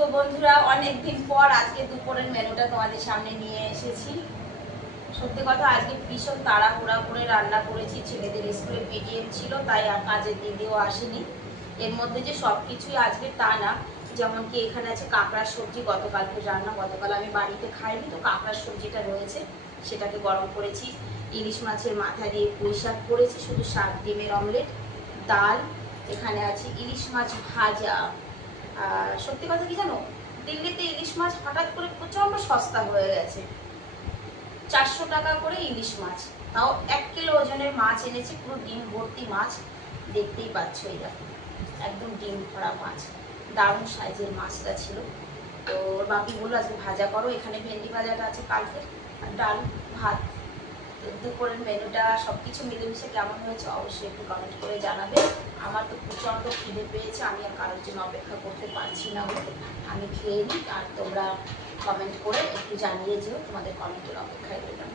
তো বন্ধুরা অনেকদিন পর আজকে দুপুরের মেনুটা তোমাদের সামনে নিয়ে এসেছি। সত্যি কথা আজকে ভীষণ তাড়াহুড়া করে রান্না করেছি, ছেলেদের স্কুলে পিটিএম ছিল তাই আর কাজের দিদিও আসেনি। এর মধ্যে যে সব কিছুই আজকে তা না, যেমন কি এখানে আছে কাঁকড়ার সবজি, গতকালকে রান্না, গতকাল আমি বাড়িতে খাইনি তো কাঁকড়ার সবজিটা রয়েছে সেটাকে গরম করেছি। ইলিশ মাছের মাথা দিয়ে পুঁই শাক করেছি, শুধু শাক, ডিমের অমলেট, ডাল, এখানে আছে ইলিশ মাছ ভাজা। সত্যি কথা কি জানো, দিল্লিতে ইলিশ মাছ হঠাৎ করে প্রচন্ড সস্তা হয়ে গেছে, 400 টাকা করে ইলিশ মাছ, তাও 1 কিলো ওজনের মাছ এনেছি, পুরো ডিম ভর্তি মাছ, দেখতেই পাচ্ছ এই দেখো একদম ডিম ভরা মাছ, দারুণ সাইজের মাছটা ছিল। তো বাপি বললো আজকে ভাজা করো, এখানে ভেন্ডি ভাজাটা আছে কালকের, আর ডাল ভাত। দুপুরের মেনুটা সবকিছু মিলেমিশে কেমন হয়েছে অবশ্যই একটু কমেন্ট করে জানাবে। আমার তো প্রচণ্ড খিদে পেয়েছে, আমি আর কারোর জন্য অপেক্ষা করতে পারছি না বলে আমি খেয়ে নিই, আর তোমরা কমেন্ট করে একটু জানিয়ে যেও, তোমাদের কমেন্টের অপেক্ষায় রইলাম।